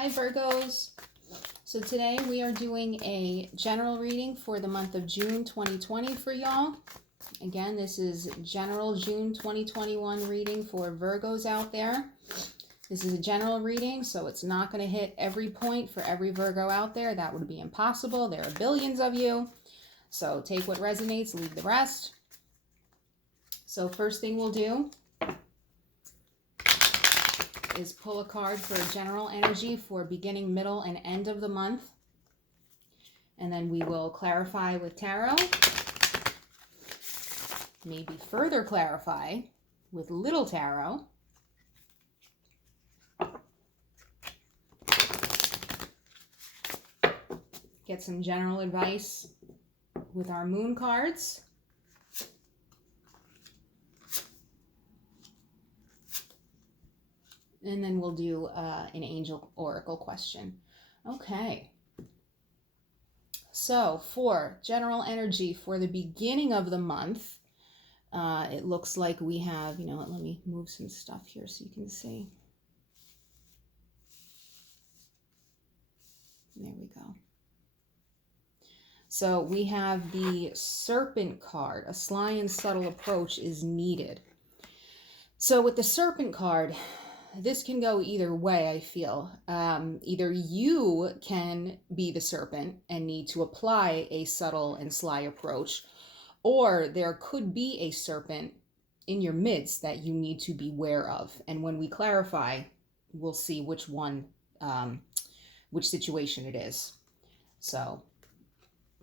Hi Virgos. So today we are doing a general reading for the month of June 2020 for y'all. Again, this is general June 2021 reading for Virgos out there. This is a general reading, so it's not going to hit every point for every Virgo out there. That would be impossible. There are billions of you. So take what resonates, leave the rest. So first thing we'll do is pull a card for general energy for beginning, middle, and end of the month. And then we will clarify with tarot. Maybe further clarify with little tarot. Get some general advice with our moon cards. And then we'll do an angel oracle question. Okay. So for general energy for the beginning of the month, it looks like we have, let me move some stuff here so you can see. There we go. So we have the Serpent card. A sly and subtle approach is needed. So with the Serpent card, this can go either way, I feel. Either you can be the serpent and need to apply a subtle and sly approach, or there could be a serpent in your midst that you need to be aware of. And when we clarify, we'll see which one, which situation it is. So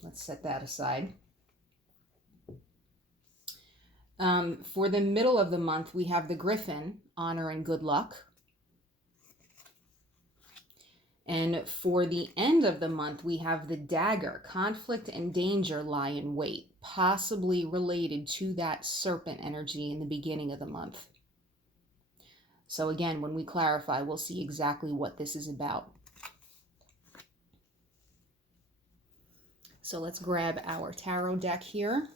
let's set that aside. For the middle of the month, we have the Griffin, honor and good luck. And for the end of the month, we have the Dagger, conflict and danger lie in wait, possibly related to that serpent energy in the beginning of the month. So again, when we clarify, we'll see exactly what this is about. So let's grab our tarot deck here.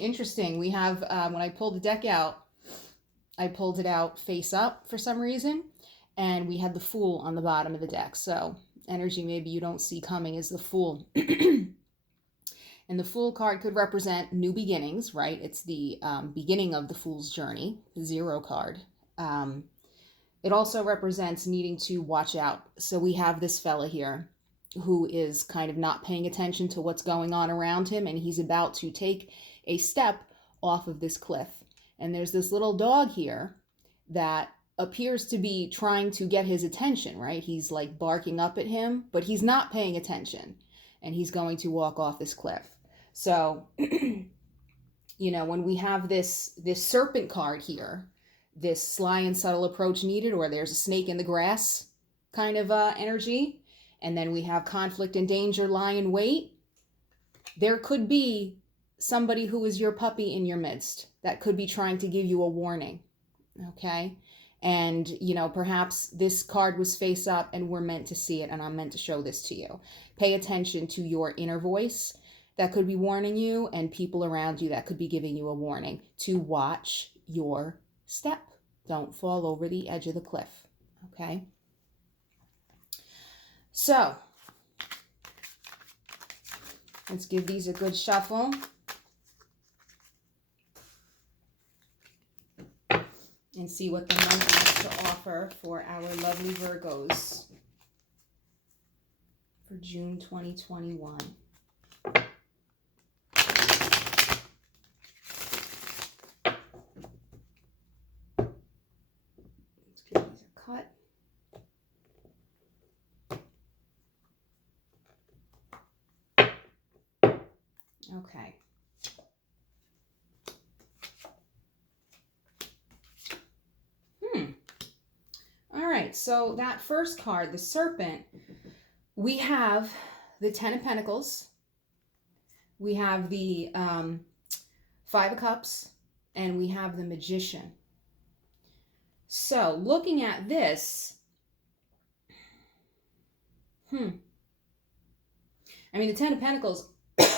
Interesting. We have, when I pulled the deck out, I pulled it out face up for some reason, and we had the Fool on the bottom of the deck. So energy maybe you don't see coming is the Fool. And the Fool card could represent new beginnings, right? It's the beginning of the Fool's journey, the Zero card. It also represents needing to watch out. So we have this fella here who is kind of not paying attention to what's going on around him, and he's about to take a step off of this cliff. And there's this little dog here that appears to be trying to get his attention, right? He's like barking up at him, but he's not paying attention, and he's going to walk off this cliff. So, when we have this serpent card here, this sly and subtle approach needed, or there's a snake in the grass kind of energy, and then we have conflict and danger lie in wait, there could be somebody who is your puppy in your midst that could be trying to give you a warning, okay? And, perhaps this card was face up and we're meant to see it, and I'm meant to show this to you. Pay attention to your inner voice that could be warning you, and people around you that could be giving you a warning to watch your step. Don't fall over the edge of the cliff, okay? So, let's give these a good shuffle. And see what the month has to offer for our lovely Virgos for June 2021. Let's give these a cut. Okay. All right, so that first card, the Serpent, we have the Ten of Pentacles, we have the Five of Cups, and we have the Magician. So looking at this, I mean, the Ten of Pentacles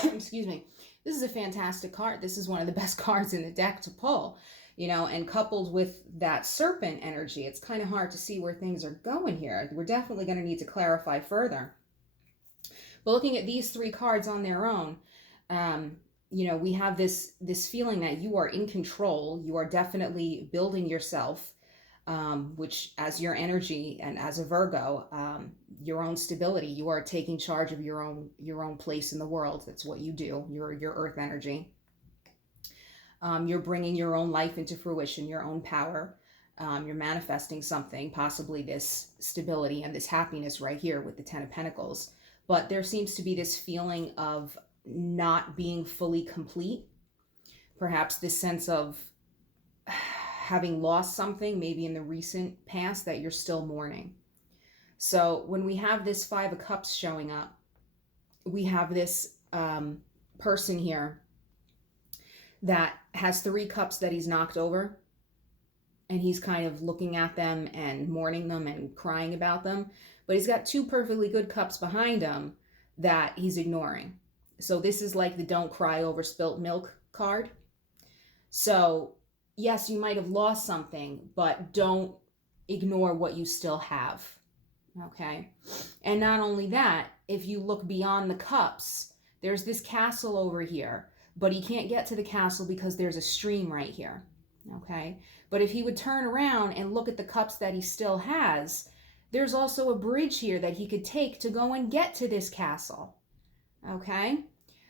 excuse me, this is a fantastic card. This is one of the best cards in the deck to pull, you know, and coupled with that serpent energy, it's kind of hard to see where things are going here. We're definitely going to need to clarify further. But looking at these three cards on their own, you know, we have this feeling that you are in control. You are definitely building yourself, which as your energy and as a Virgo, your own stability. You are taking charge of your own place in the world. That's what you do. Your Earth energy. You're bringing your own life into fruition, your own power. You're manifesting something, possibly this stability and this happiness right here with the Ten of Pentacles. But there seems to be this feeling of not being fully complete. Perhaps this sense of having lost something, maybe in the recent past, that you're still mourning. So when we have this Five of Cups showing up, we have this person here that has 3 cups that he's knocked over, and he's kind of looking at them and mourning them and crying about them. But he's got 2 perfectly good cups behind him that he's ignoring. So this is like the don't cry over spilt milk card. So yes, you might have lost something, but don't ignore what you still have. Okay? And not only that, if you look beyond the cups, there's this castle over here, but he can't get to the castle because there's a stream right here. Okay? But if he would turn around and look at the cups that he still has, there's also a bridge here that he could take to go and get to this castle. Okay?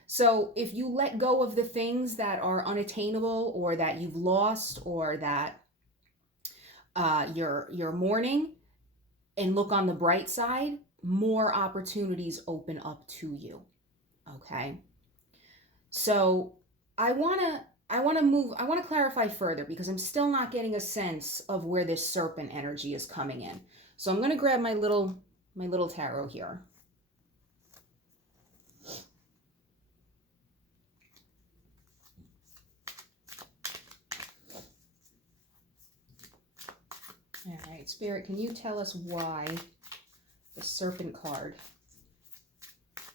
So if you let go of the things that are unattainable or that you've lost or that you're mourning, and look on the bright side, more opportunities open up to you. Okay? So I want to clarify further because I'm still not getting a sense of where this serpent energy is coming in. So I'm going to grab my little tarot here. All right, Spirit, can you tell us why the Serpent card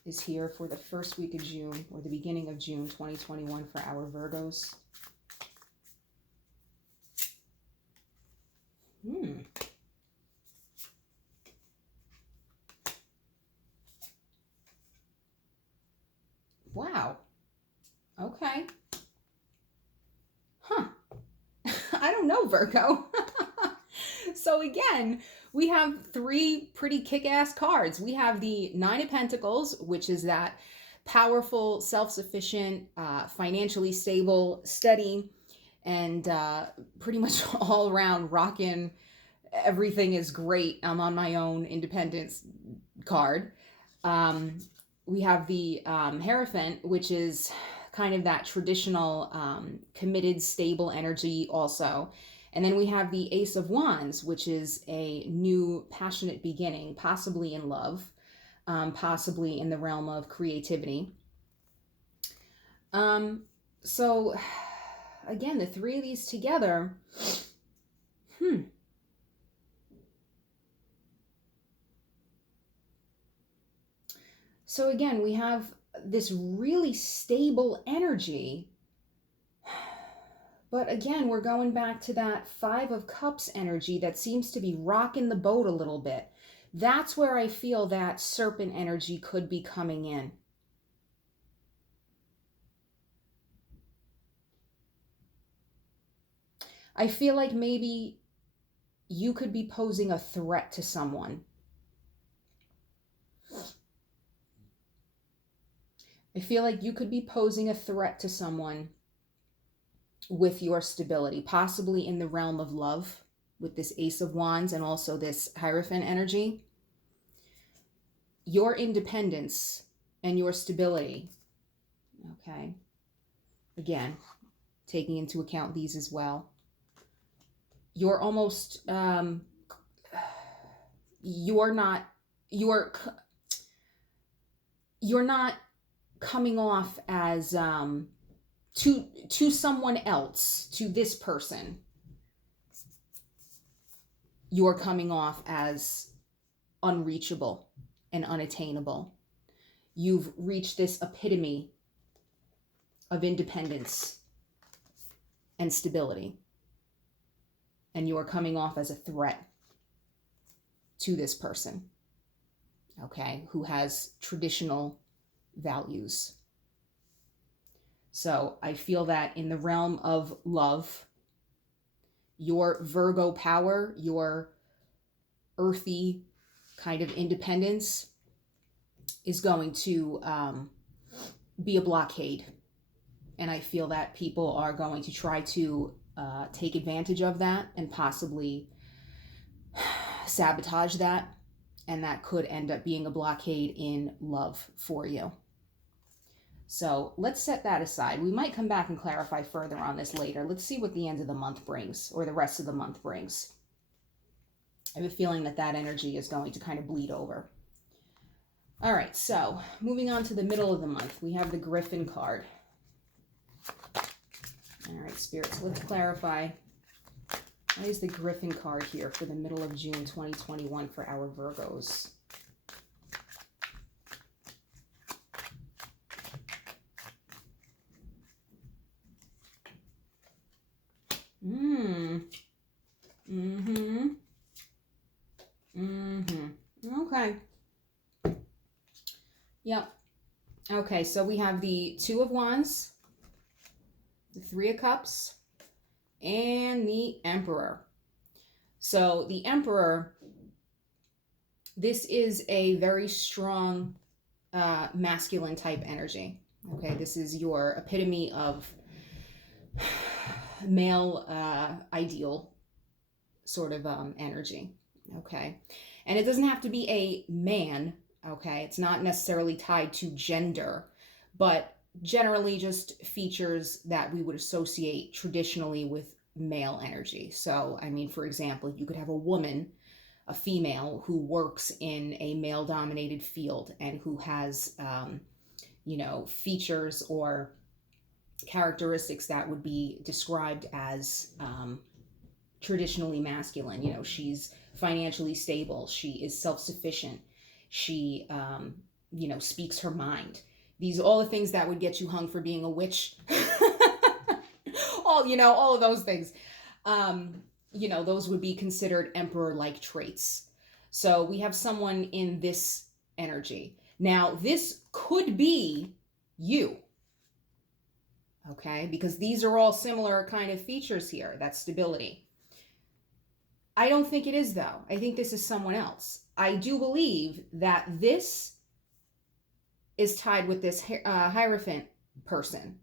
is here for the first week of June or the beginning of June 2021 for our Virgos? Wow. Okay. Huh. I don't know, Virgo. So again, we have 3 pretty kick-ass cards. We have the Nine of Pentacles, which is that powerful, self-sufficient, financially stable, steady, and pretty much all around rockin'. Everything is great. I'm on my own independence card. We have the Hierophant, which is kind of that traditional committed, stable energy also. And then we have the Ace of Wands, which is a new, passionate beginning, possibly in love, possibly in the realm of creativity. So, again, the 3 of these together, So again, we have this really stable energy. But again, we're going back to that 5 of Cups energy that seems to be rocking the boat a little bit. That's where I feel that serpent energy could be coming in. I feel like maybe you could be posing a threat to someone. I feel like you could be posing a threat to someone with your stability, possibly in the realm of love with this Ace of Wands and also this Hierophant energy. Your independence and your stability, okay? Again, taking into account these as well. You're almost, you're not coming off as to someone else, to this person. You're coming off as unreachable and unattainable. You've reached this epitome of independence and stability. And you are coming off as a threat to this person, okay, who has traditional values. So I feel that in the realm of love, your Virgo power, your earthy kind of independence is going to be a blockade. And I feel that people are going to try to take advantage of that and possibly sabotage that. And that could end up being a blockade in love for you. So let's set that aside. We might come back and clarify further on this later. Let's see what the end of the month brings, or the rest of the month brings. I have a feeling that that energy is going to kind of bleed over. All right, so moving on to the middle of the month, we have the Griffin card. All right, spirits, let's clarify. What is the Griffin card here for the middle of June 2021 for our Virgos? Okay. Yep. Okay, so we have the Two of Wands, the Three of Cups, and the Emperor. So the Emperor, this is a very strong masculine type energy. Okay, this is your epitome of male ideal sort of energy. Okay, and it doesn't have to be a man. Okay, it's not necessarily tied to gender, but generally just features that we would associate traditionally with male energy. So, I mean, for example, you could have a woman, a female who works in a male-dominated field and who has, you know, features or characteristics that would be described as traditionally masculine. You know, she's financially stable, she is self-sufficient, she, you know, speaks her mind. These are all the things that would get you hung for being a witch. All, you know, all of those things. You know, those would be considered emperor-like traits. So we have someone in this energy. Now, this could be you. Okay, because these are all similar kind of features here. That's stability. I don't think it is, though. I think this is someone else. I do believe that this is tied with this Hierophant person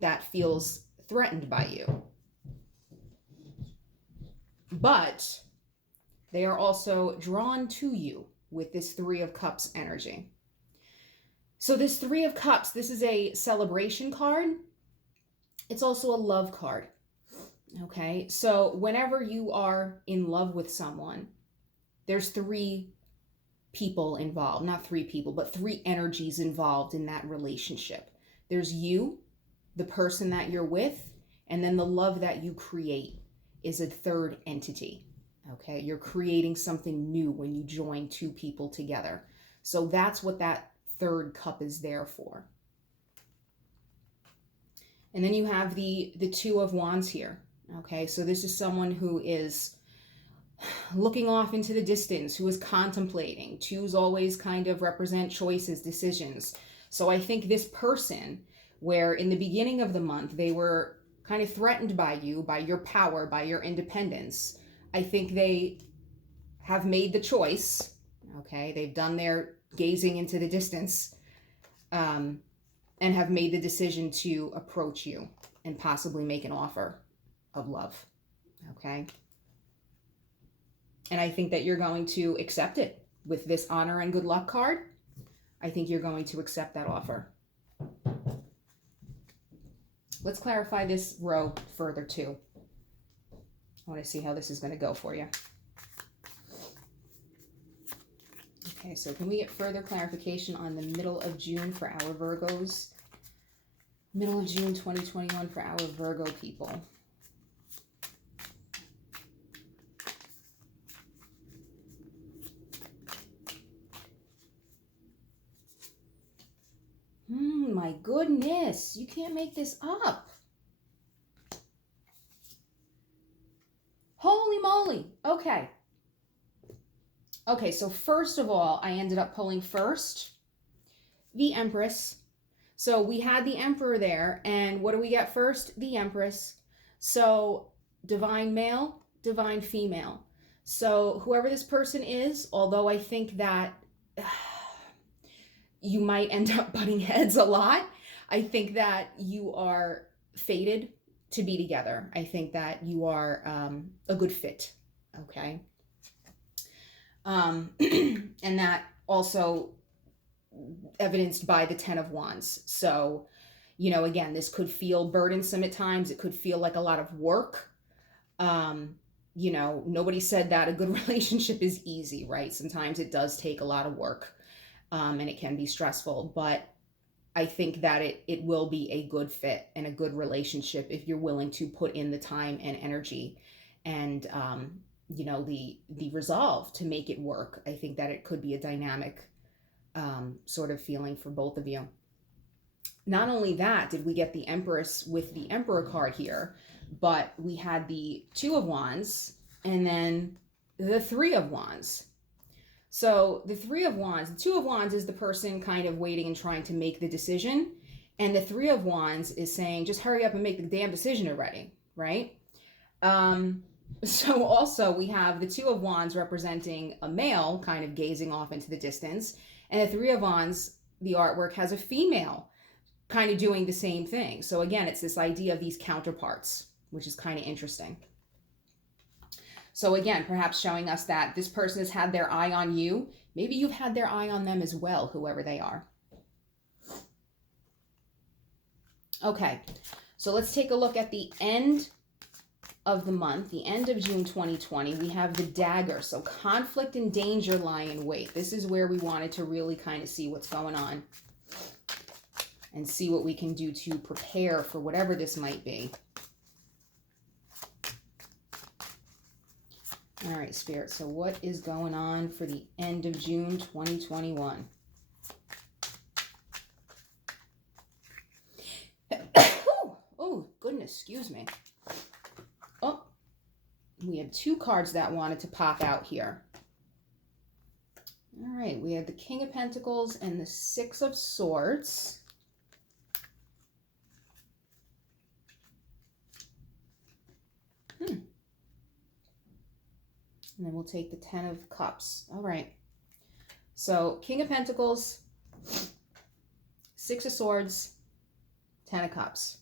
that feels threatened by you. But they are also drawn to you with this Three of Cups energy. So this Three of Cups, this is a celebration card. It's also a love card. Okay, so whenever you are in love with someone, there's three people involved. Not three people, but three energies involved in that relationship. There's you, the person that you're with, and then the love that you create is a third entity. Okay, you're creating something new when you join two people together. So that's what that third cup is there for. And then you have the Two of Wands here. Okay, so this is someone who is looking off into the distance, who is contemplating. Twos always kind of represent choices, decisions. So I think this person, where in the beginning of the month they were kind of threatened by you, by your power, by your independence, I think they have made the choice. Okay, they've done their gazing into the distance, and have made the decision to approach you and possibly make an offer of love. Okay. And I think that you're going to accept it with this Honor and Good Luck card. I think you're going to accept that offer. Let's clarify this row further too. I want to see how this is going to go for you. Okay, so can we get further clarification on the middle of June for our Virgos? Middle of June 2021 for our Virgo people. My goodness. You can't make this up. Holy moly. Okay. Okay, so first of all, I ended up pulling first the Empress. So we had the Emperor there, and what do we get first? The Empress. So divine male, divine female. So whoever this person is, although I think that you might end up butting heads a lot, I think that you are fated to be together. I think that you are a good fit, okay? And that also evidenced by the Ten of Wands. So, you know, again, this could feel burdensome at times. It could feel like a lot of work. You know, nobody said that a good relationship is easy, right? Sometimes it does take a lot of work, and it can be stressful, but I think that it will be a good fit and a good relationship if you're willing to put in the time and energy and, you know, the resolve to make it work. I think that it could be a dynamic sort of feeling for both of you. Not only that, did we get the Empress with the Emperor card here, but we had the Two of Wands and then the Three of Wands. So the Three of Wands, the Two of Wands is the person kind of waiting and trying to make the decision. And the Three of Wands is saying, just hurry up and make the damn decision already, right? So also we have the Two of Wands representing a male kind of gazing off into the distance. And the Three of Wands, the artwork, has a female kind of doing the same thing. So again, it's this idea of these counterparts, which is kind of interesting. So again, perhaps showing us that this person has had their eye on you. Maybe you've had their eye on them as well, whoever they are. Okay, so let's take a look at the end of the month, the end of June 2020. We have the Dagger. So conflict and danger lie in wait. This is where we wanted to really kind of see what's going on and see what we can do to prepare for whatever this might be. All right, Spirit. So what is going on for the end of June 2021? Oh, goodness, excuse me. Oh, we have two cards that wanted to pop out here. All right, we have the King of Pentacles and the Six of Swords. And then we'll take the Ten of Cups. All right. So King of Pentacles, Six of Swords, Ten of Cups.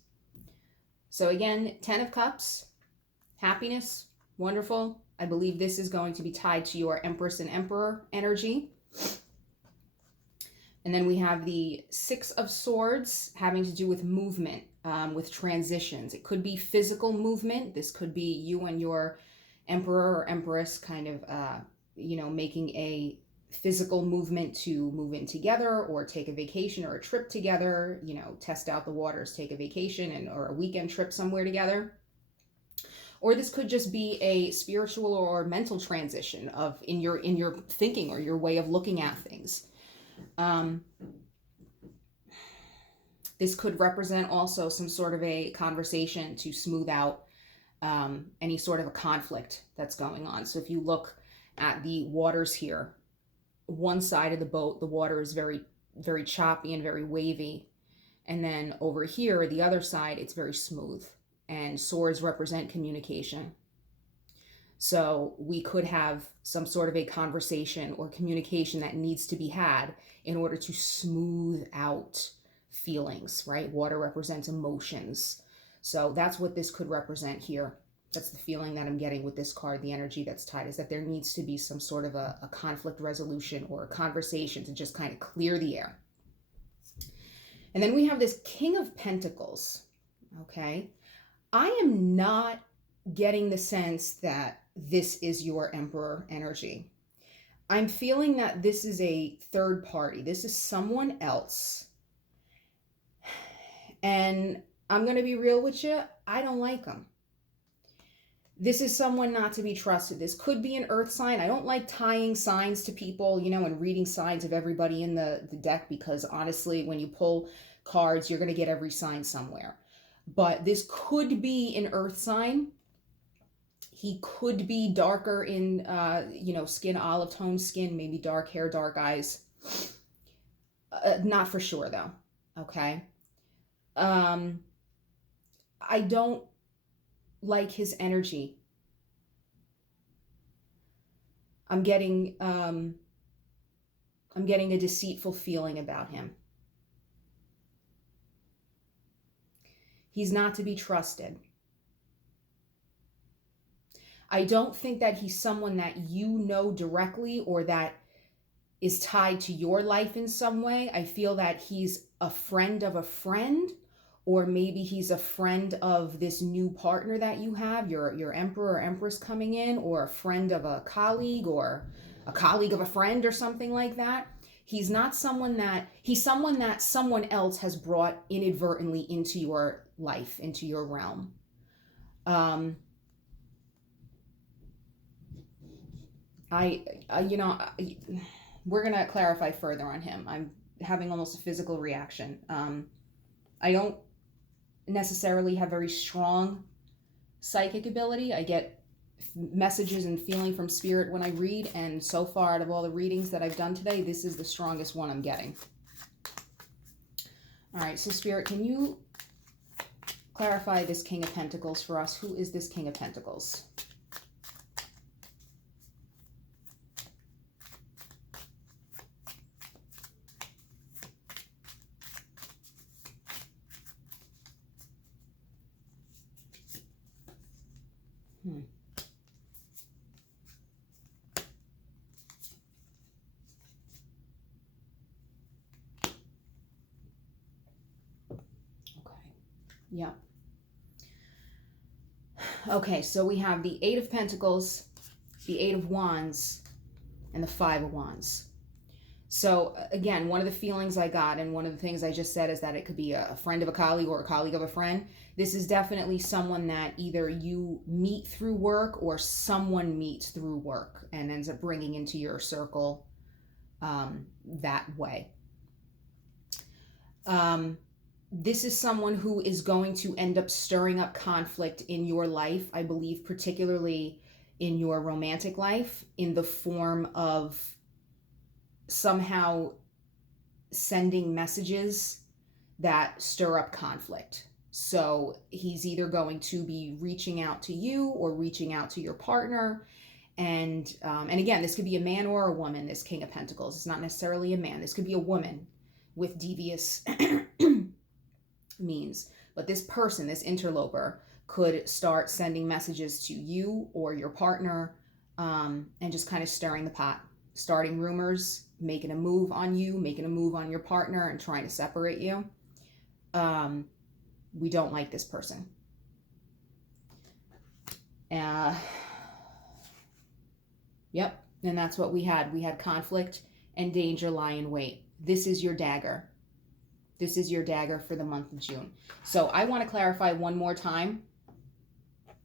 So again, Ten of Cups, happiness, wonderful. I believe this is going to be tied to your Empress and Emperor energy. And then we have the Six of Swords having to do with movement, with transitions. It could be physical movement. This could be you and your Emperor or Empress kind of, you know, making a physical movement to move in together or take a vacation or a trip together, you know, test out the waters, take a vacation or a weekend trip somewhere together. Or this could just be a spiritual or mental transition of in your thinking or your way of looking at things. This could represent also some sort of a conversation to smooth out any sort of a conflict that's going on. So if you look at the waters here, one side of the boat, the water is very, very choppy and very wavy. And then over here, the other side, it's very smooth. And swords represent communication. So we could have some sort of a conversation or communication that needs to be had in order to smooth out feelings, right? Water represents emotions. So that's what this could represent here. That's the feeling that I'm getting with this card, the energy that's tied, is that there needs to be some sort of a conflict resolution or a conversation to just kind of clear the air. And then we have this King of Pentacles, okay? I am not getting the sense that this is your Emperor energy. I'm feeling that this is a third party. This is someone else. And I'm going to be real with you. I don't like them. This is someone not to be trusted. This could be an earth sign. I don't like tying signs to people, you know, and reading signs of everybody in the deck, because honestly, when you pull cards, you're going to get every sign somewhere. But this could be an earth sign. He could be darker in, skin, olive tone skin, maybe dark hair, dark eyes. Not for sure though. Okay. I don't like his energy. I'm getting a deceitful feeling about him. He's not to be trusted. I don't think that he's someone that you know directly or that is tied to your life in some way. I feel that he's a friend of a friend, or maybe he's a friend of this new partner that you have, your emperor or empress coming in, or a friend of a colleague or a colleague of a friend or something like that. He's someone that someone else has brought inadvertently into your life, into your realm. We're going to clarify further on him. I'm having almost a physical reaction. I don't necessarily have very strong psychic ability. I get messages and feeling from spirit when I read, and so far out of all the readings that I've done today, this is the strongest one I'm getting. All right, so spirit, can you clarify this King of Pentacles for us? Who is this King of Pentacles? Yeah. Okay, so we have the Eight of Pentacles, the Eight of Wands, and the Five of Wands. So again, one of the feelings I got, and one of the things I just said, is that it could be a friend of a colleague or a colleague of a friend. This is definitely someone that either you meet through work or someone meets through work and ends up bringing into your circle that way. This is someone who is going to end up stirring up conflict in your life, I believe, particularly in your romantic life, in the form of somehow sending messages that stir up conflict. So he's either going to be reaching out to you or reaching out to your partner. And again, this could be a man or a woman, this King of Pentacles. It's not necessarily a man. This could be a woman with devious means. But this person, this interloper, could start sending messages to you or your partner, and just kind of stirring the pot, starting rumors, making a move on you, making a move on your partner, and trying to separate you. We don't like this person. Yep, and that's what we had. We had conflict and danger lie in wait. This is your dagger. This is your dagger for the month of June. So I want to clarify one more time,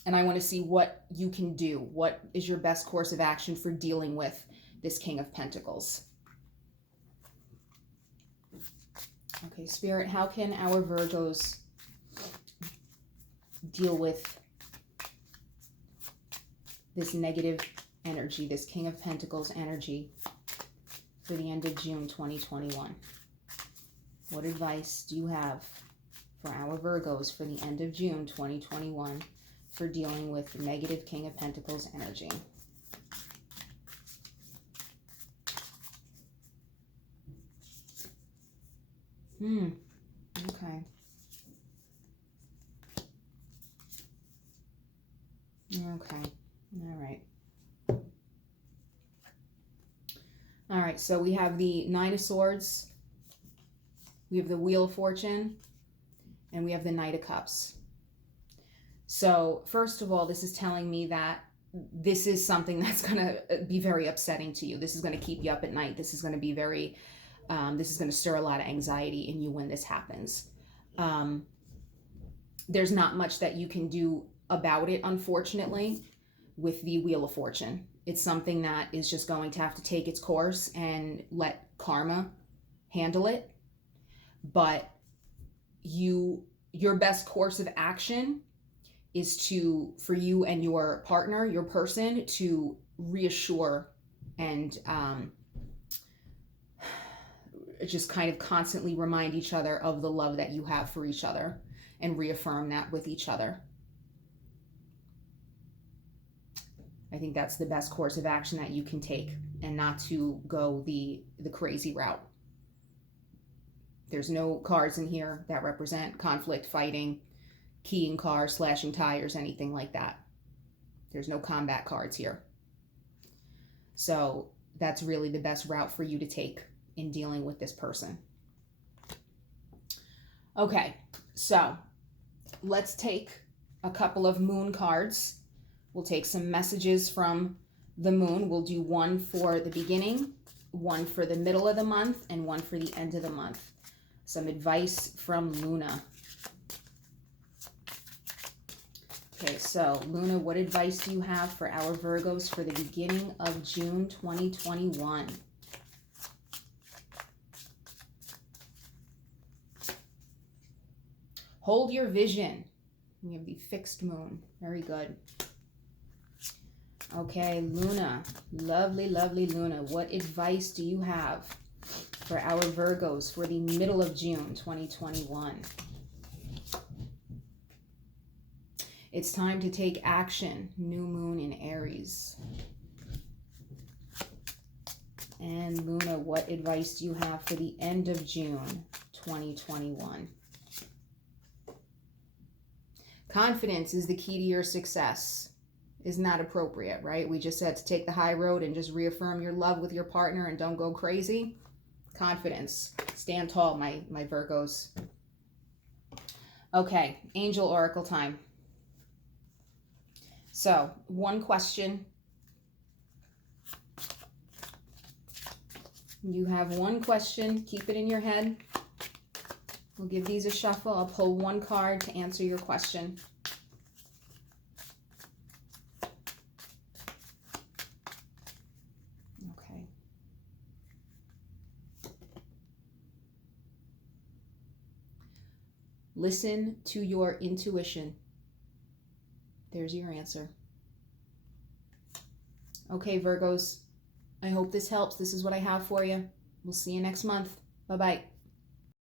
and I want to see what you can do. What is your best course of action for dealing with this King of Pentacles? Okay, Spirit, how can our Virgos deal with this negative energy, this King of Pentacles energy for the end of June 2021? What advice do you have for our Virgos for the end of June 2021 for dealing with the negative King of Pentacles energy? Okay. Okay. All right. All right, so we have the Nine of Swords, we have the Wheel of Fortune, and we have the Knight of Cups. So first of all, this is telling me that this is something that's going to be very upsetting to you. This is going to keep you up at night. This is going to be very, this is going to stir a lot of anxiety in you when this happens. There's not much that you can do about it, unfortunately, with the Wheel of Fortune. It's something that is just going to have to take its course and let karma handle it. But your best course of action is for you and your partner, your person, to reassure and just kind of constantly remind each other of the love that you have for each other and reaffirm that with each other. I think that's the best course of action that you can take, and not to go the crazy route. There's no cards in here that represent conflict, fighting, keying cars, slashing tires, anything like that. There's no combat cards here. So that's really the best route for you to take in dealing with this person. Okay, so let's take a couple of moon cards. We'll take some messages from the moon. We'll do one for the beginning, one for the middle of the month, and one for the end of the month. Some advice from Luna. Okay, so Luna, what advice do you have for our Virgos for the beginning of June 2021? Hold your vision. We have the fixed moon. Very good. Okay, Luna, lovely, lovely Luna. What advice do you have for our Virgos for the middle of June 2021? It's time to take action. New moon in Aries. And Luna, what advice do you have for the end of June 2021? Confidence is the key to your success. Is not appropriate, right? We just said to take the high road and just reaffirm your love with your partner and don't go crazy. Confidence. Stand tall, my Virgos. Okay, Angel Oracle time. So, one question. You have one question. Keep it in your head. We'll give these a shuffle. I'll pull one card to answer your question. Okay. Listen to your intuition. There's your answer. Okay, Virgos. I hope this helps. This is what I have for you. We'll see you next month. Bye-bye.